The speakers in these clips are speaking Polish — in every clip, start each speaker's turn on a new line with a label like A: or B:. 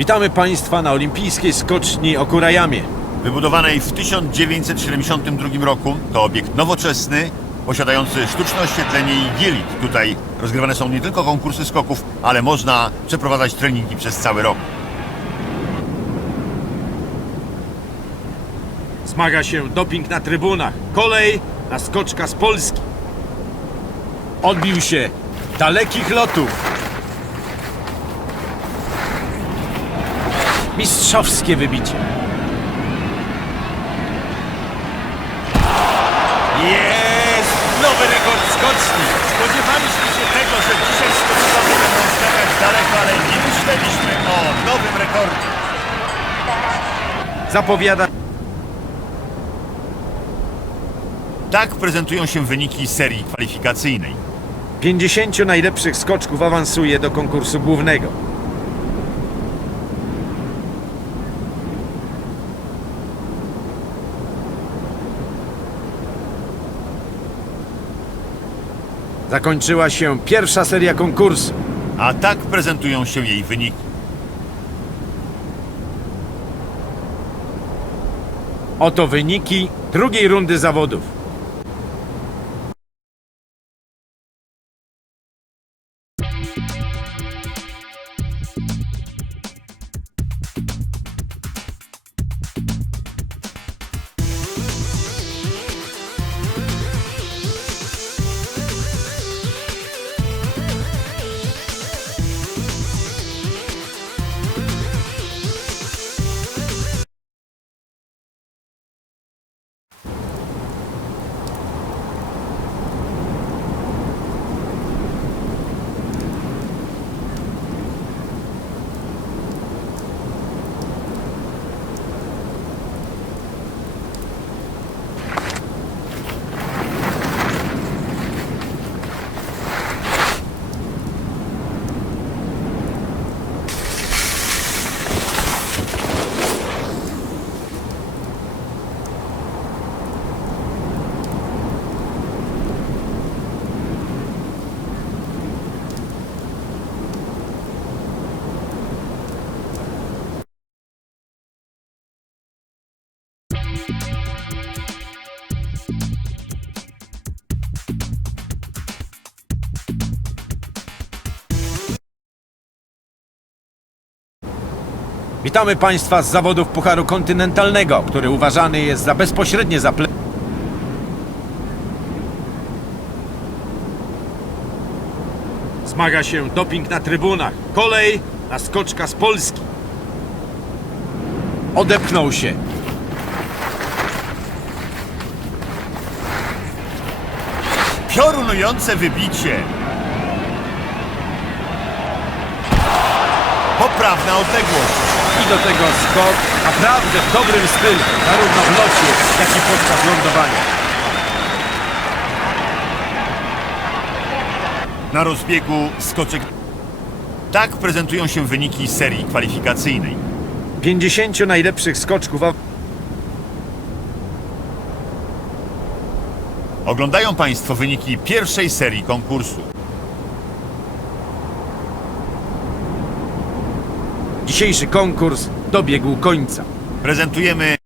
A: Witamy Państwa na olimpijskiej skoczni Okurajamie.
B: Wybudowanej w 1972 roku, to obiekt nowoczesny, posiadający sztuczne oświetlenie i gielit. Tutaj rozgrywane są nie tylko konkursy skoków, ale można przeprowadzać treningi przez cały rok.
A: Zmaga się doping na trybunach. Kolej na skoczka z Polski. Odbił się dalekich lotów. Mistrzowskie wybicie.
B: Jest! Nowy rekord skoczni! Spodziewaliśmy się tego, że dzisiaj skoczkowie będą skakać daleko, ale nie myśleliśmy o nowym rekordzie.
A: Zapowiada
B: Tak prezentują się wyniki serii kwalifikacyjnej.
A: 50 najlepszych skoczków awansuje do konkursu głównego. Zakończyła się pierwsza seria konkursu.
B: A tak prezentują się jej wyniki.
A: Oto wyniki drugiej rundy zawodów. Witamy Państwa z zawodów Pucharu Kontynentalnego, który uważany jest za bezpośrednie zaple... Zmaga się doping na trybunach. Kolej na skoczka z Polski. Odepchnął się.
B: Piorunujące wybicie. Poprawna odległość.
A: I do tego skok naprawdę w dobrym stylu, zarówno w locie, jak i podczas lądowania.
B: Na rozbiegu skoczek. Tak prezentują się wyniki serii kwalifikacyjnej.
A: 50 najlepszych skoczków
B: Oglądają Państwo wyniki pierwszej serii konkursu.
A: Dzisiejszy konkurs dobiegł końca.
B: Prezentujemy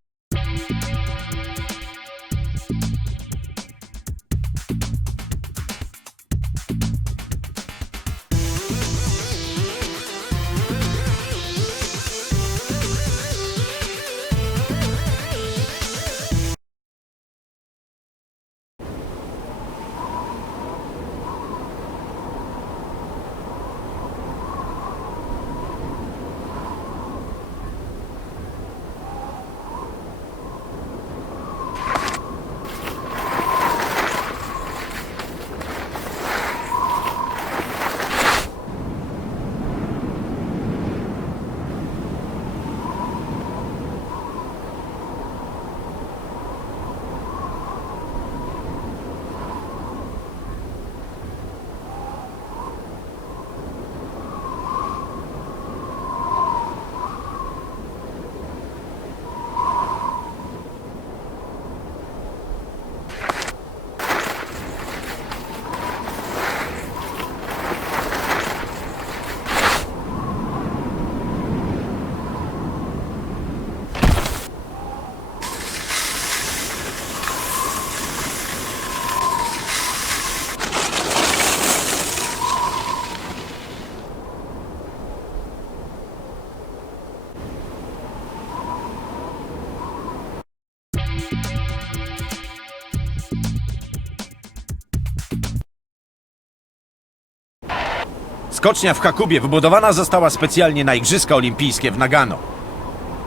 A: Skocznia w Hakubie wybudowana została specjalnie na Igrzyska Olimpijskie w Nagano.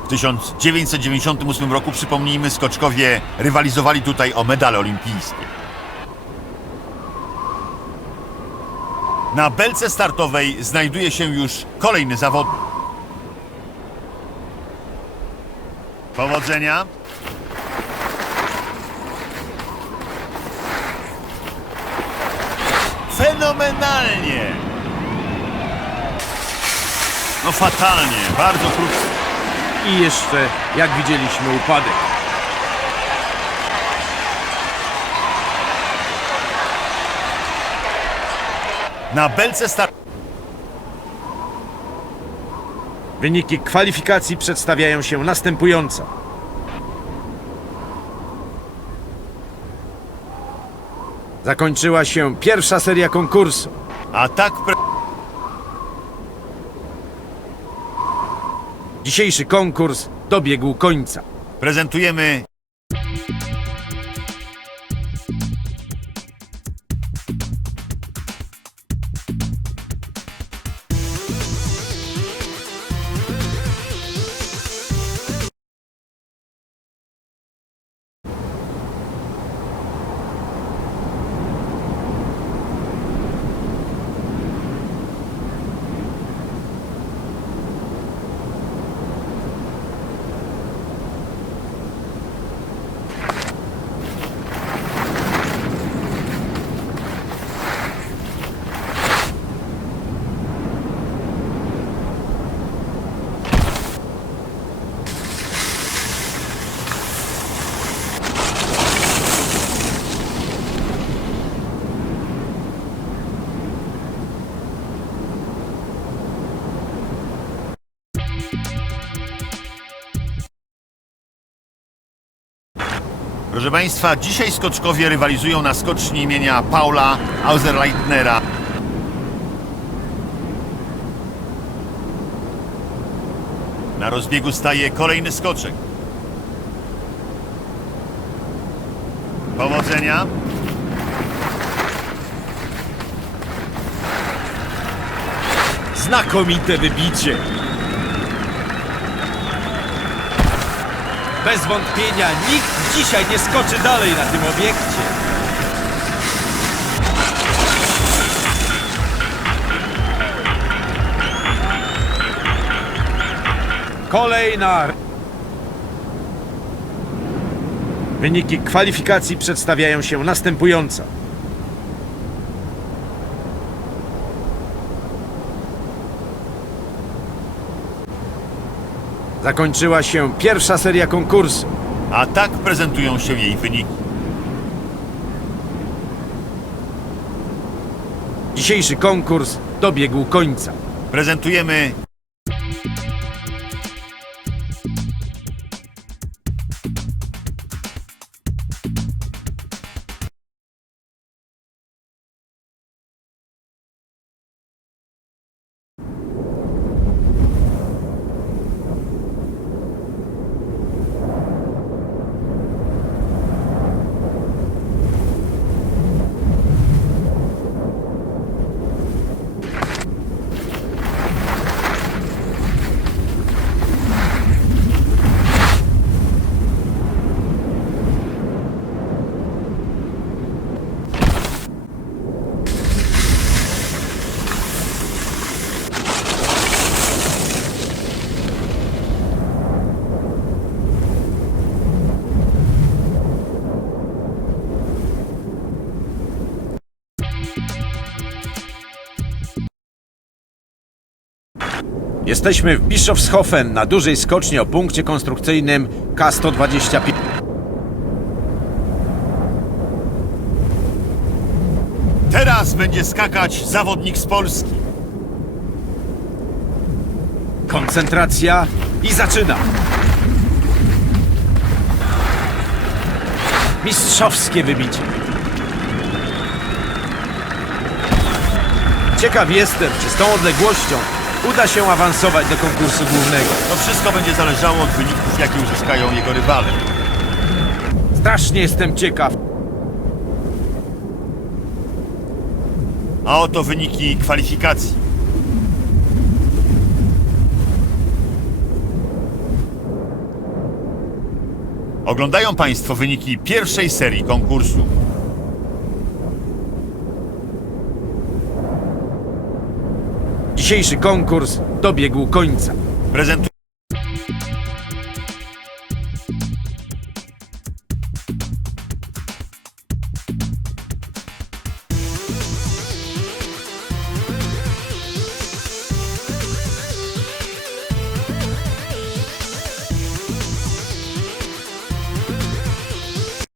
B: W 1998 roku, przypomnijmy, skoczkowie rywalizowali tutaj o medale olimpijskie. Na belce startowej znajduje się już kolejny zawodnik. Powodzenia. Fenomenalnie! No fatalnie, bardzo krótko.
A: I jeszcze, jak widzieliśmy, upadek.
B: Na belce start...
A: Wyniki kwalifikacji przedstawiają się następująco. Zakończyła się pierwsza seria konkursu.
B: A tak pre...
A: Dzisiejszy konkurs dobiegł końca.
B: prezentujemy Proszę Państwa, dzisiaj skoczkowie rywalizują na skoczni imienia Paula Auserleitnera. Na rozbiegu staje kolejny skoczek. Powodzenia.
A: Znakomite wybicie. Bez wątpienia nikt dzisiaj nie skoczy dalej na tym obiekcie. Kolejna. Wyniki kwalifikacji przedstawiają się następująco. Zakończyła się pierwsza seria konkursu.
B: A tak prezentują się jej wyniki.
A: Dzisiejszy konkurs dobiegł końca.
B: Prezentujemy
A: Jesteśmy w Bischofshofen na dużej skoczni o punkcie konstrukcyjnym K125.
B: Teraz będzie skakać zawodnik z Polski.
A: Koncentracja i zaczyna. Mistrzowskie wybicie. Ciekaw jestem, czy z tą odległością uda się awansować do konkursu głównego.
B: To wszystko będzie zależało od wyników, jakie uzyskają jego rywale.
A: Strasznie jestem ciekaw.
B: A oto wyniki kwalifikacji. Oglądają Państwo wyniki pierwszej serii konkursu.
A: Dzisiejszy konkurs dobiegł końca.
B: Prezentuję